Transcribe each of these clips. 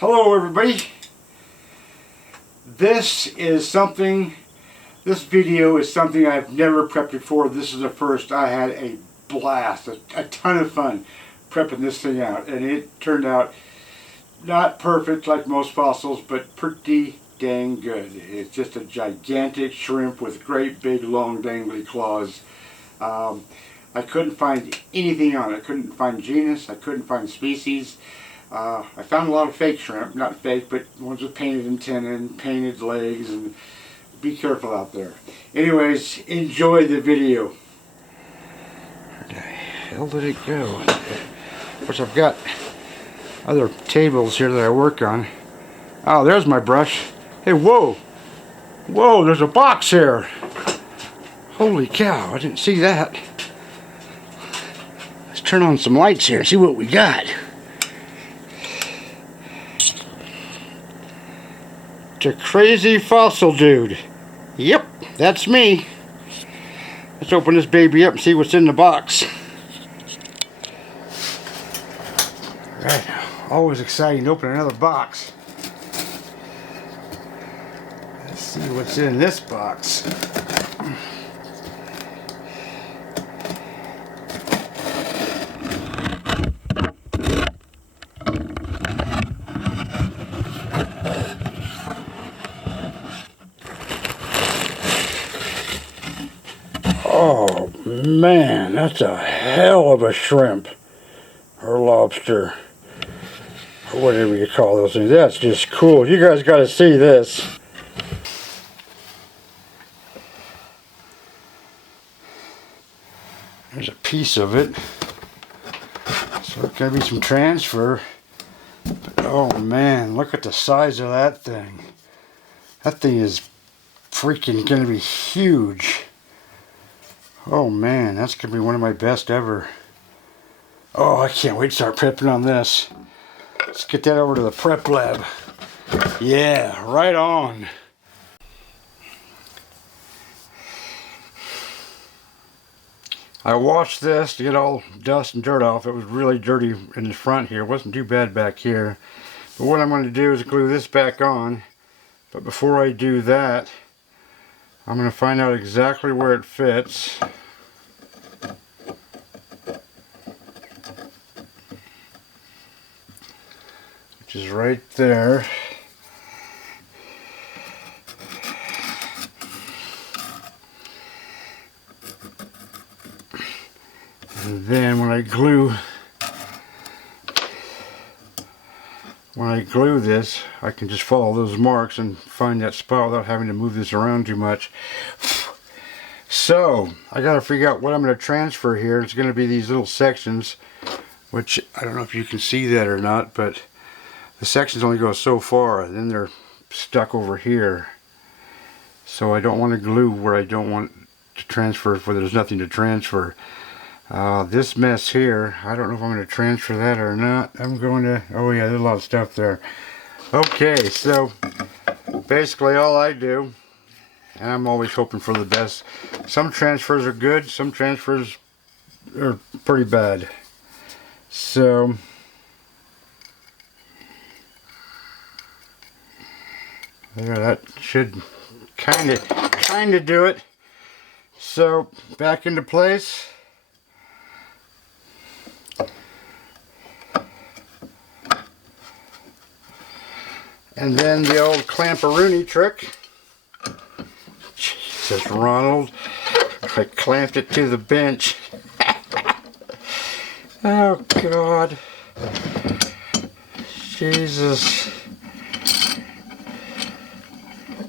Hello everybody. This video is something I've never prepped before. This is the first. I had a blast, a ton of fun prepping this thing out, and it turned out not perfect like most fossils, but pretty dang good. It's just a gigantic shrimp with great big long dangly claws. I couldn't find anything on it. I couldn't find genus, I couldn't find species. I found a lot of fake shrimp, not fake, but ones with painted antennae and painted legs, and be careful out there. Anyways, enjoy the video. Where the hell did it go? Of course, I've got other tables here that I work on. Oh, there's my brush. Hey, whoa! Whoa, there's a box here! Holy cow, I didn't see that. Let's turn on some lights here and see what we got. It's a crazy fossil dude. Yep, that's me. Let's open this baby up and see what's in the box. Alright, always exciting to open another box. Let's see what's in this box. Oh man, that's a hell of a shrimp or lobster or whatever you call those things. That's just cool. You guys got to see this. There's a piece of it. So it's going to be some transfer. But, oh man, look at the size of that thing. That thing is freaking going to be huge. Oh man, that's going to be one of my best ever. Oh, I can't wait to start prepping on this. Let's get that over to the prep lab. Yeah, right on. I washed this to get all dust and dirt off. It was really dirty in the front here. It wasn't too bad back here. But what I'm going to do is glue this back on. But before I do that, I'm going to find out exactly where it fits. Which is right there. And then when I glue this, I can just follow those marks and find that spot without having to move this around too much. So I got to figure out what I'm going to transfer here. It's going to be these little sections, which I don't know if you can see that or not, but the sections only go so far, and then they're stuck over here. So I don't want to glue where I don't want to transfer, where there's nothing to transfer. This mess here, I don't know if I'm going to transfer that or not. I'm going to, oh yeah, there's a lot of stuff there. Okay, so basically all I do, and I'm always hoping for the best. Some transfers are good, some transfers are pretty bad. So there, that should kind of do it. So back into place. And then the old clamperoonie trick. Jesus, Ronald, I clamped it to the bench. Oh God, Jesus.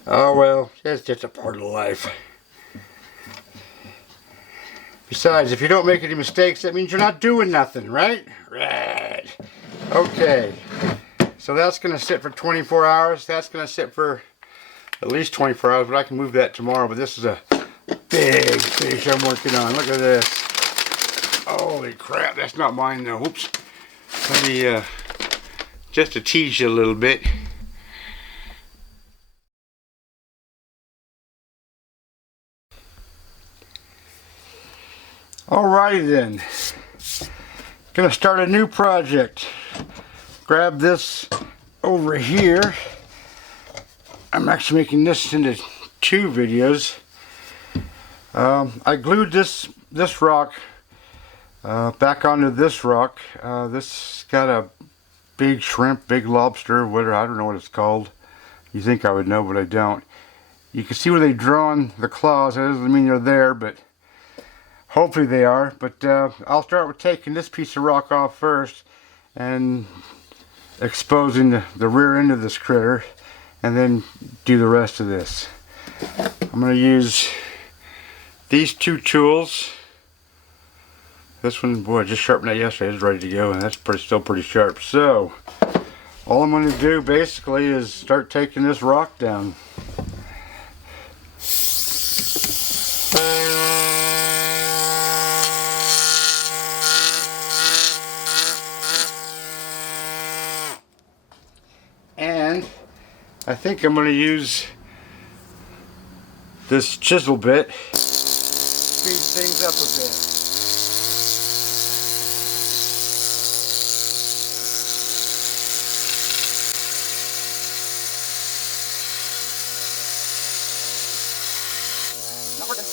Oh well, it's just a part of life. Besides, if you don't make any mistakes, that means you're not doing nothing, right? Right. Okay. So that's going to sit for 24 hours. That's going to sit for at least 24 hours, but I can move that tomorrow. But this is a big fish I'm working on. Look at this. Holy crap, that's not mine though. Oops. Let me, just to tease you a little bit. Alrighty then. Gonna start a new project. Grab this over here, I'm actually making this into 2 videos. I glued this rock back onto this rock. This got a big shrimp, big lobster, whatever, I don't know what it's called. You think I would know, but I don't. You can see where they've drawn the claws. That doesn't mean they're there, but hopefully they are. But I'll start with taking this piece of rock off first and exposing the rear end of this critter, and then do the rest of this. I'm going to use these 2 tools. This one, boy, I just sharpened that yesterday. It's ready to go, and that's still pretty sharp. So all I'm going to do basically is start taking this rock down. And I think I'm going to use this chisel bit, speed things up a bit. Not working.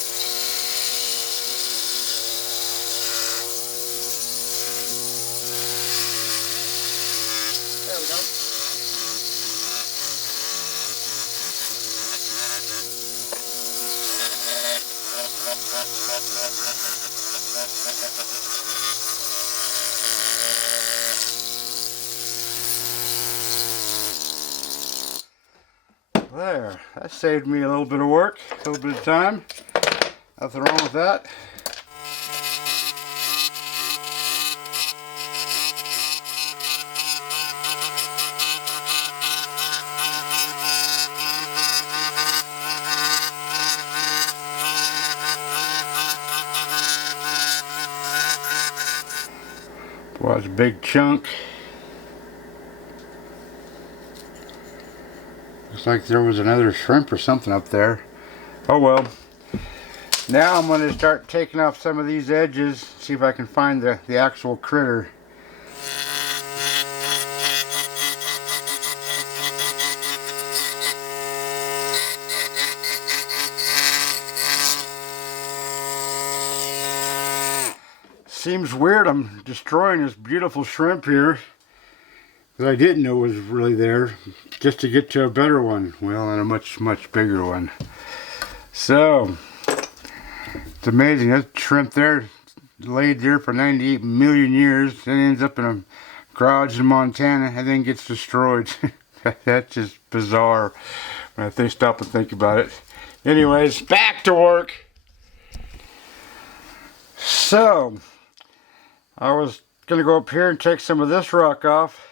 There we go. There, that saved me a little bit of work, a little bit of time. Nothing wrong with that. Boy, it's a big chunk. Looks like there was another shrimp or something up there. Oh well. Now I'm going to start taking off some of these edges, see if I can find the actual critter. Seems weird I'm destroying this beautiful shrimp here that I didn't know was really there, just to get to a better one. Well, and a much, much bigger one. So, it's amazing. That shrimp there laid there for 98 million years, then ends up in a garage in Montana and then gets destroyed. That's just bizarre when I stop and think about it. Anyways, back to work. So, I was going to go up here and take some of this rock off.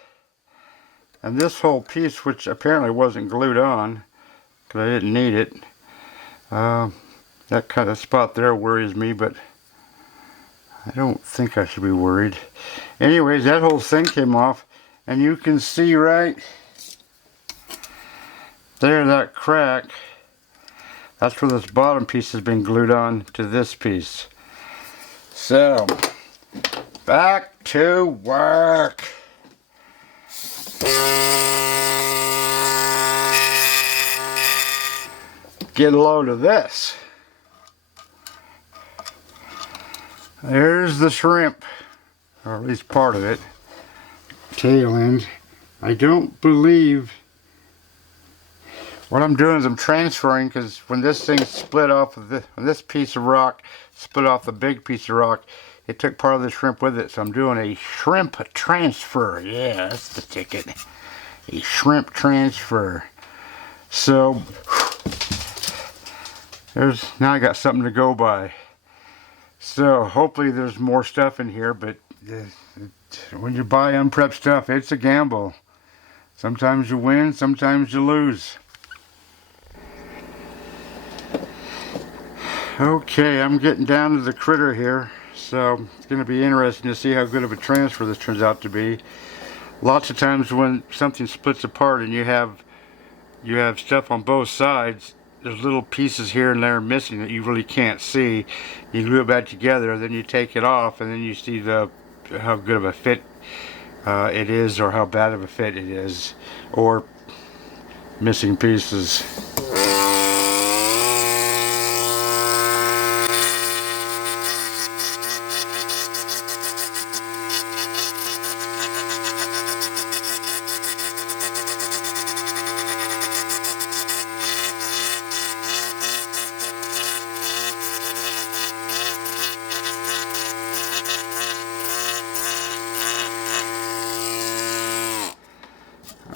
And this whole piece, which apparently wasn't glued on, because I didn't need it. That kind of spot there worries me, but I don't think I should be worried. Anyways, that whole thing came off, and you can see right there, that crack. That's where this bottom piece has been glued on to this piece. So, back to work. Get a load of this. There's the shrimp, or at least part of it. Tail end. I don't believe what I'm doing is I'm transferring, because when this thing split off of when this piece of rock split off the big piece of rock, it took part of the shrimp with it. So I'm doing a shrimp transfer. Yeah, that's the ticket. A shrimp transfer. So now I got something to go by. So hopefully there's more stuff in here, but when you buy unprepped stuff, it's a gamble. Sometimes you win, sometimes you lose. Okay, I'm getting down to the critter here, so it's going to be interesting to see how good of a transfer this turns out to be. Lots of times when something splits apart and you have stuff on both sides, there's little pieces here and there missing that you really can't see. You glue it back together, then you take it off, and then you see how good of a fit it is, or how bad of a fit it is, or missing pieces.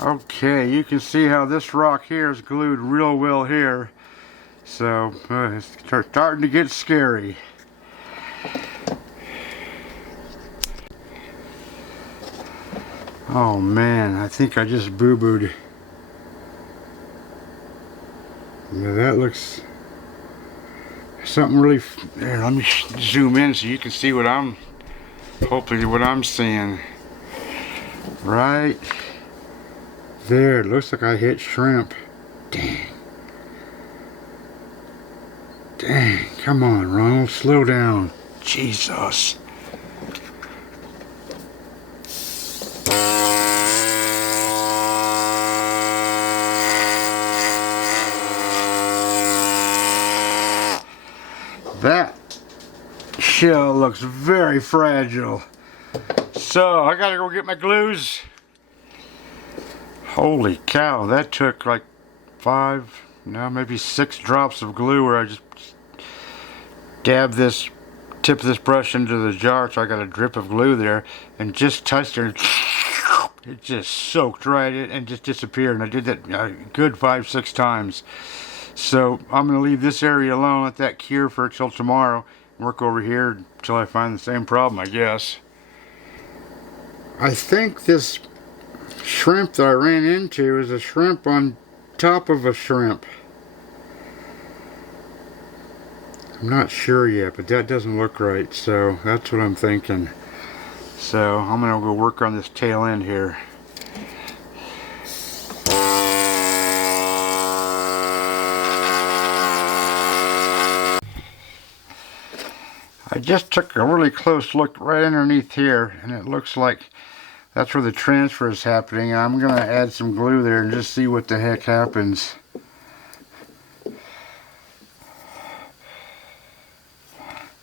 Okay, you can see how this rock here is glued real well here. So, it's starting to get scary. Oh man, I think I just boo-booed. Now that looks something really... There, let me zoom in so you can see what I'm... hopefully what I'm seeing. Right there, it looks like I hit shrimp. Dang. Dang, come on, Ronald, slow down. Jesus. That shell looks very fragile. So, I gotta go get my glues. Holy cow, that took like 5, no, maybe 6 drops of glue where I just dabbed this tip of this brush into the jar, so I got a drip of glue there, and just touched it. It just soaked right in and just disappeared, and I did that a good 5-6 times. So I'm going to leave this area alone, let that cure for till tomorrow, and work over here until I find the same problem, I guess. I think this shrimp that I ran into is a shrimp on top of a shrimp. I'm not sure yet, but that doesn't look right, so that's what I'm thinking. So I'm gonna go work on this tail end here. I just took a really close look right underneath here, and it looks like that's where the transfer is happening. I'm going to add some glue there and just see what the heck happens.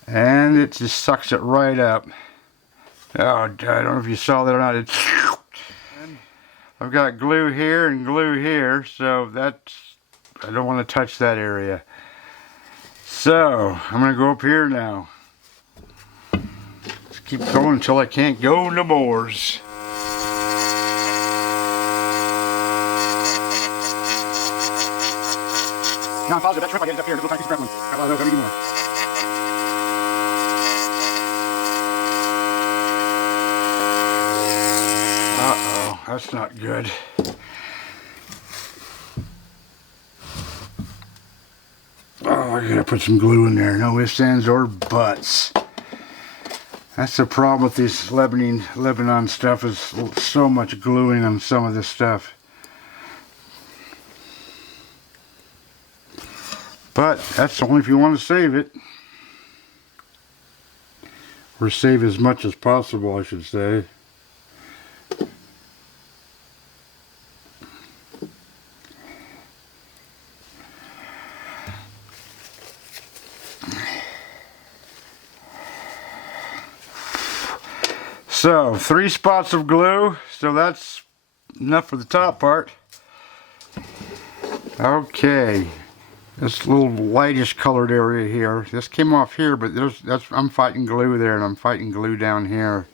And it just sucks it right up. Oh, I don't know if you saw that or not. I've got glue here and glue here, so that's, I don't want to touch that area. So, I'm going to go up here now. Just keep going until I can't go no more. Now I'm positive that shrimp I get up here. It looks like it's grappling. Got a lot of those. Let me do more. Uh-oh, that's not good. Oh, I gotta put some glue in there. No ifs, ands, or buts. That's the problem with this Lebanon stuff, is so much gluing on some of this stuff. But that's only if you want to save it. Or save as much as possible, I should say. So, 3 spots of glue, so that's enough for the top part. Okay, this little lightish colored area here, this came off here, but I'm fighting glue there, and I'm fighting glue down here.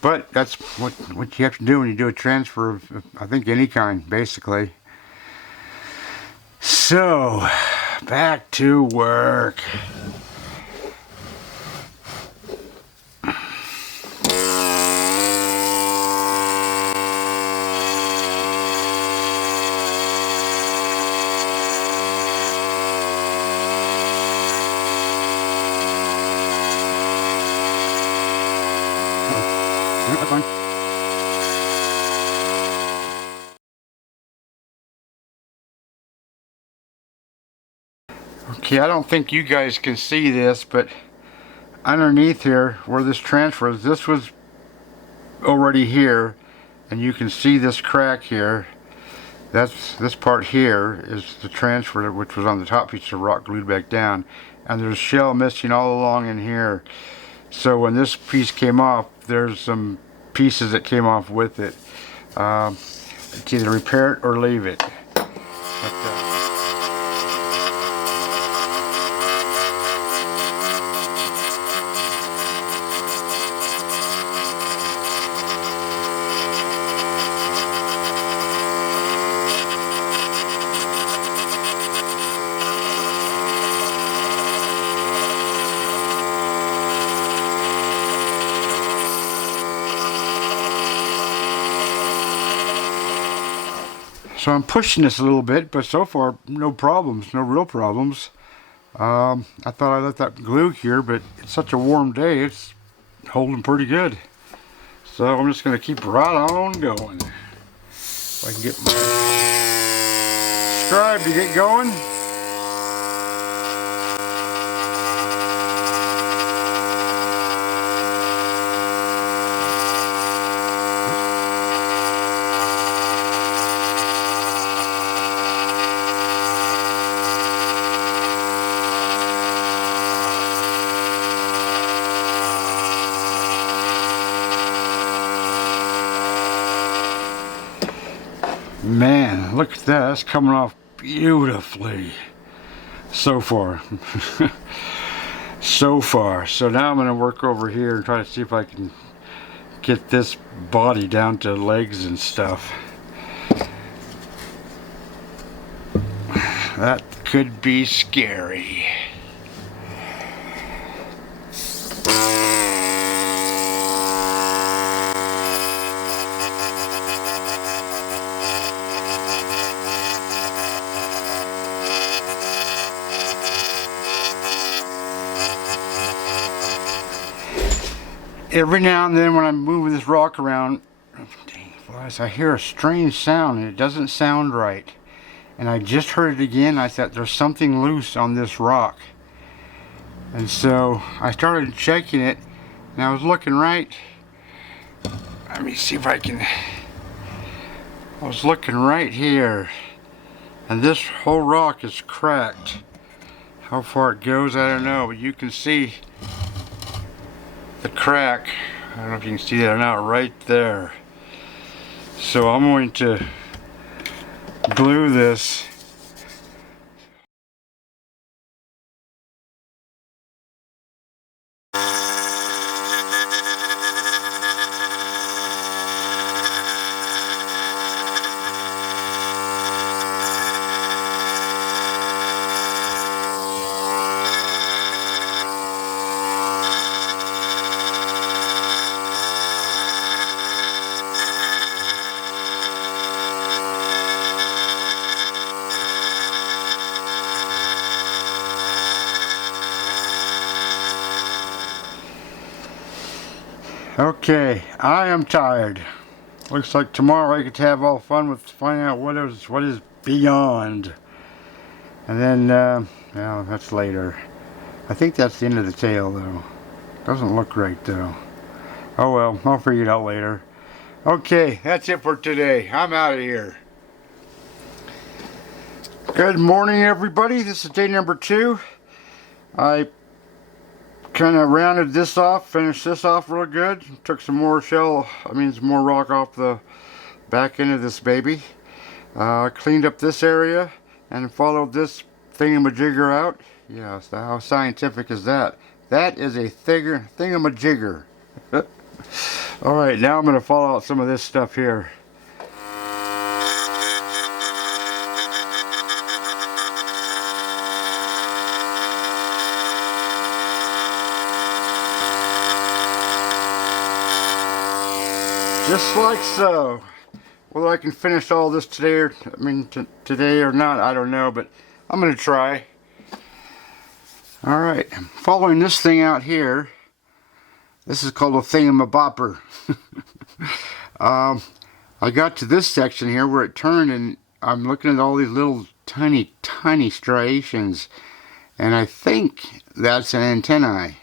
But that's what you have to do when you do a transfer of, I think, any kind, basically. So, back to work. That's fine. Okay, I don't think you guys can see this, but underneath here, where this transfer is, this was already here, and you can see this crack here. This part here is the transfer, which was on the top piece of rock glued back down, and there's shell missing all along in here. So when this piece came off, there's some pieces that came off with it. It's either repair it or leave it. So I'm pushing this a little bit, but so far no problems, no real problems. I thought I let that glue here, but it's such a warm day, it's holding pretty good. So I'm just going to keep right on going. If I can get my scribe to get going. Man, look at that. That's coming off beautifully so far. So far. So now I'm going to work over here and try to see if I can get this body down to legs and stuff. That could be scary. Every now and then when I'm moving this rock around, dang flies, I hear a strange sound and it doesn't sound right. And I just heard it again. I thought there's something loose on this rock. And so I started checking it and I was looking right. Let me see if I can. I was looking right here and this whole rock is cracked. How far it goes, I don't know, but you can see the crack. I don't know if you can see that or not, right there. So I'm going to glue this. Okay, I am tired. Looks like tomorrow I get to have all fun with finding out what is beyond. And then, well, that's later. I think that's the end of the tail, though. Doesn't look right, though. Oh well, I'll figure it out later. Okay, that's it for today. I'm out of here. Good morning, everybody. This is day number 2. I kind of rounded this off, finished this off real good. Took some more some more rock off the back end of this baby. Cleaned up this area and followed this thingamajigger out. Yeah, so how scientific is that? That is a thingamajigger. Alright, now I'm going to follow out some of this stuff here. Just like so. Whether I can finish all this today or, today or not, I don't know, but I'm going to try. Alright, I'm following this thing out here. This is called a thingamabopper. I got to this section here where it turned and I'm looking at all these little tiny striations. And I think that's an antennae.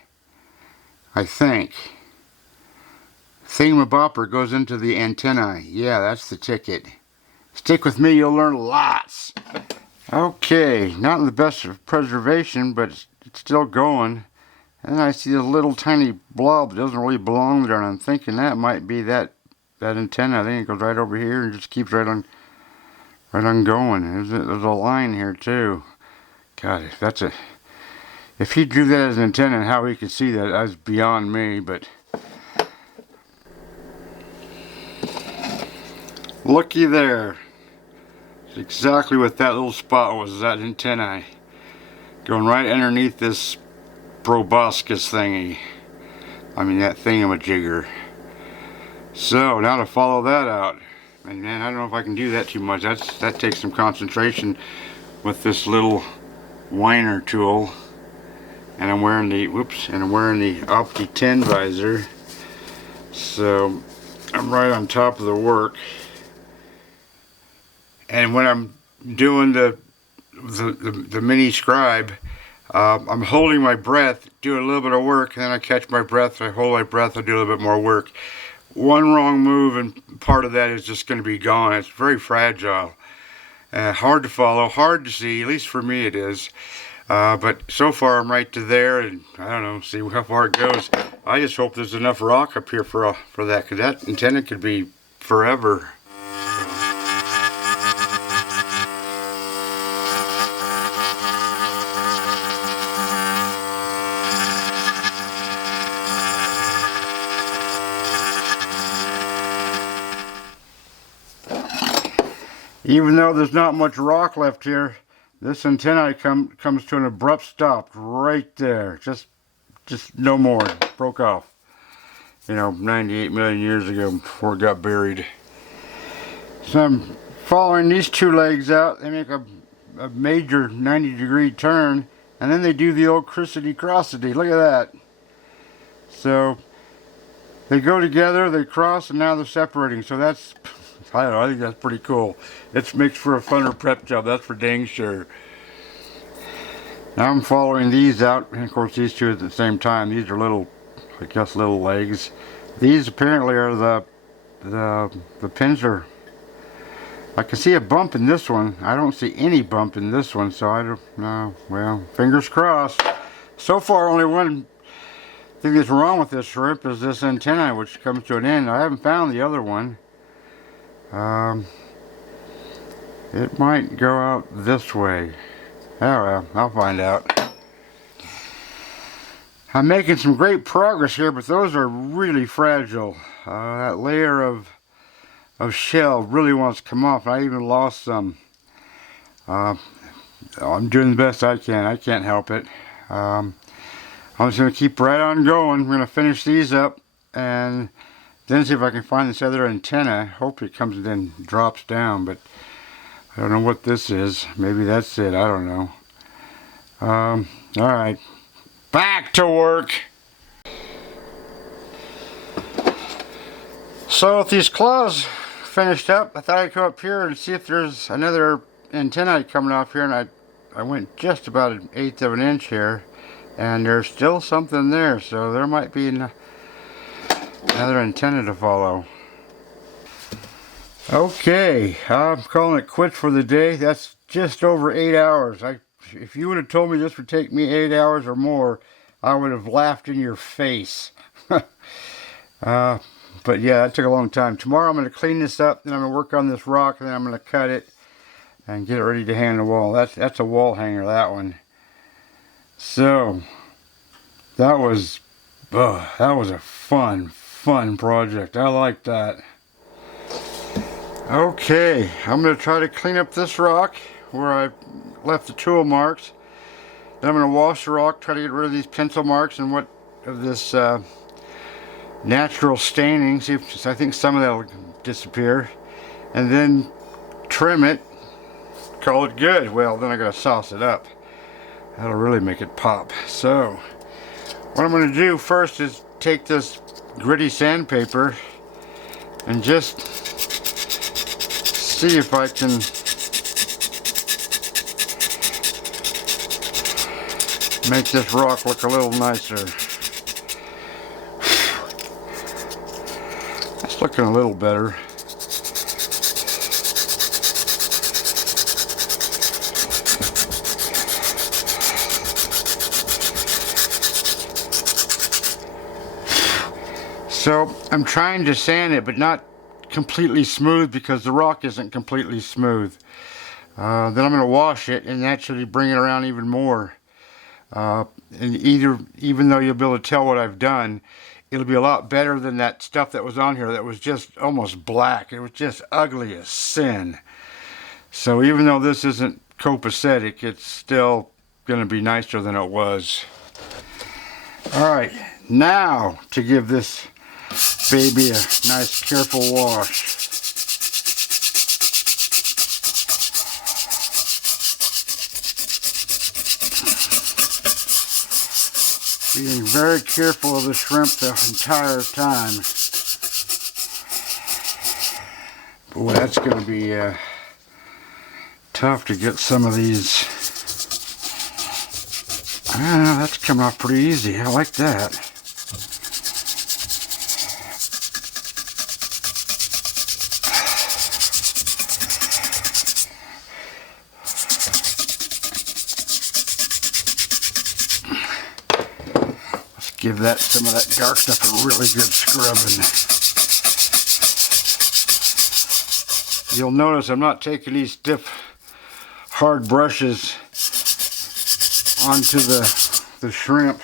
I think. thingamabopper goes into the antennae. Yeah, that's the ticket. Stick with me, you'll learn lots. Okay, not in the best of preservation, but it's still going. And then I see a little tiny blob that doesn't really belong there, and I'm thinking that might be that antenna. I think it goes right over here and just keeps right on going. There's a line here too. God, if he drew that as an antenna and how he could see that's beyond me, but looky there. It's exactly what that little spot was, that antennae. Going right underneath this proboscis thingy. I mean that thingamajigger. So now to follow that out. And man, I don't know if I can do that too much. That takes some concentration with this little whiner tool. And I'm wearing the Opti 10 visor. So I'm right on top of the work. And when I'm doing the mini scribe, I'm holding my breath, doing a little bit of work, and then I catch my breath, I hold my breath, I do a little bit more work. One wrong move and part of that is just going to be gone. It's very fragile. Hard to follow, hard to see, at least for me it is. But so far I'm right to there, and I don't know, see how far it goes. I just hope there's enough rock up here for that, because that antenna could be forever. Even though there's not much rock left here, this antenna comes to an abrupt stop right there. Just no more. It broke off. You know, 98 million years ago before it got buried. So I'm following these two legs out. They make a major 90-degree turn, and then they do the old crissity-crossity. Look at that. So they go together, they cross, and now they're separating. So that's, I don't know, I think that's pretty cool. It makes for a funner prep job, that's for dang sure. Now I'm following these out, and of course these two at the same time. These are little, I guess, little legs. These apparently are the pincer. I can see a bump in this one. I don't see any bump in this one, so I don't know. Well, fingers crossed. So far, only one thing that's wrong with this shrimp is this antenna, which comes to an end. I haven't found the other one. It might go out this way. Oh well, I'll find out. I'm making some great progress here, but those are really fragile. That layer of shell really wants to come off. I even lost some. I'm doing the best I can. I can't help it. I'm just going to keep right on going. I'm going to finish these up and then see if I can find this other antenna. Hope it comes and then drops down, but I don't know what this is. Maybe that's it. I don't know. Alright. Back to work! So with these claws finished up, I thought I'd come up here and see if there's another antenna coming off here, and I went just about 1/8 of an inch here, and there's still something there, so there might be another antenna to follow. Okay, I'm calling it quits for the day. That's just over 8 hours. If you would have told me this would take me 8 hours or more, I would have laughed in your face. But yeah, that took a long time. Tomorrow I'm going to clean this up, then I'm going to work on this rock, and then I'm going to cut it and get it ready to hang the wall. That's a wall hanger, that one. So that was a fun project. I like that. Okay, I'm going to try to clean up this rock where I left the tool marks. Then I'm going to wash the rock, try to get rid of these pencil marks and of this natural staining. See if I think some of that will disappear, and then trim it. Call it good. Well, then I got to sauce it up. That'll really make it pop. So what I'm going to do first is take this gritty sandpaper and just see if I can make this rock look a little nicer. It's looking a little better. So I'm trying to sand it, but not completely smooth because the rock isn't completely smooth. Then I'm going to wash it and actually bring it around even more. And even though you'll be able to tell what I've done, it'll be a lot better than that stuff that was on here that was just almost black. It was just ugly as sin. So even though this isn't copacetic, it's still going to be nicer than it was. Alright, now to give this baby a nice careful wash. Being very careful of the shrimp the entire time. Boy, that's going to be tough to get some of these. That's come off pretty easy. I like that. Give that some of that dark stuff a really good scrubbing. You'll notice I'm not taking these stiff, hard brushes onto the shrimp.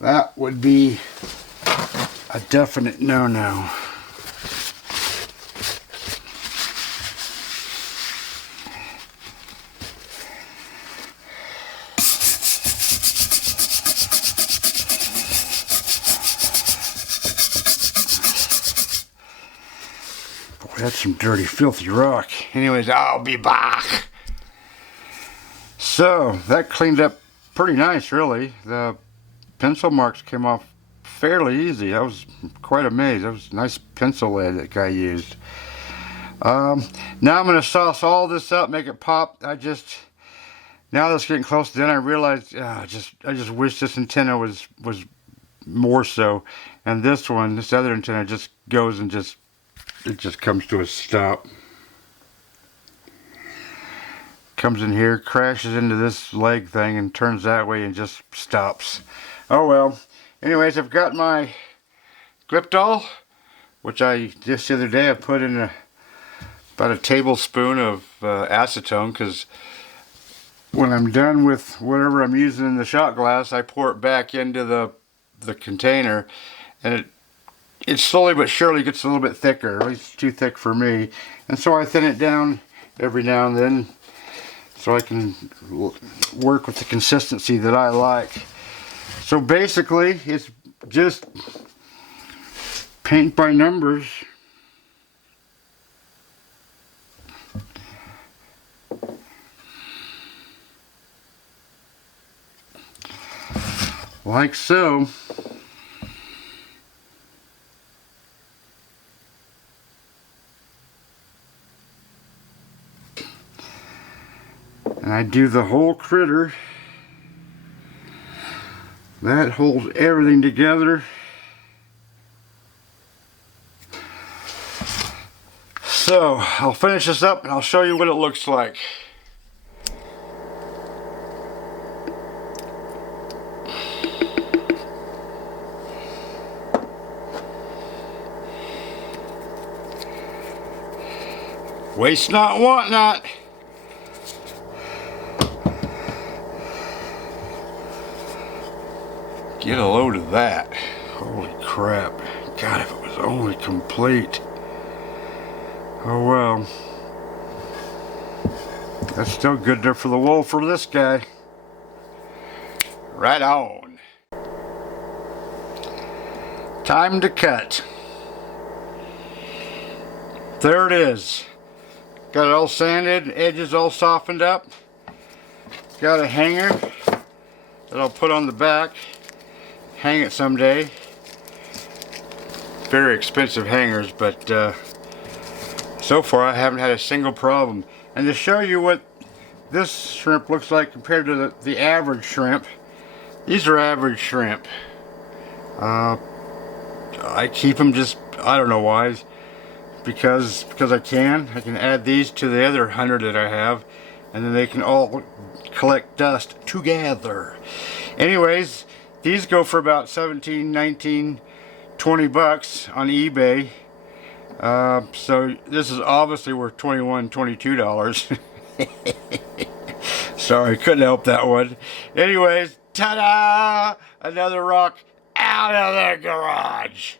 That would be a definite no-no. That's some dirty, filthy rock. Anyways, I'll be back. So, that cleaned up pretty nice, really. The pencil marks came off fairly easy. I was quite amazed. That was a nice pencil lead that guy used. Now I'm going to sauce all this up, make it pop. Now that's getting close, then I realized, I just wish this antenna was more so. And this other antenna just goes and it just comes to a stop. Comes in here, crashes into this leg thing and turns that way and just stops. Oh well. Anyways, I've got my Gliptol, which just the other day I put in about a tablespoon of acetone, because when I'm done with whatever I'm using in the shot glass, I pour it back into the container, and it slowly but surely gets a little bit thicker, at least too thick for me. And so I thin it down every now and then so I can work with the consistency that I like. So basically, it's just paint by numbers. Like so. And I do the whole critter. That holds everything together. So I'll finish this up and I'll show you what it looks like. Waste not, want not. Get a load of that. Holy crap. God, if it was only complete. Oh well. That's still good enough for the wool for this guy. Right on. Time to cut. There it is. Got it all sanded, edges all softened up. Got a hanger that I'll put on the back. Hang it someday. Very expensive hangers, but so far I haven't had a single problem. And to show you what this shrimp looks like compared to the average shrimp, these are average shrimp. I keep them just I don't know why. Because I can add these to the other 100 that I have, and then they can all collect dust together. Anyways, these go for about 17, 19, 20 bucks on eBay. So this is obviously worth $21, $22. Sorry, couldn't help that one. Anyways, ta-da! Another rock out of the garage.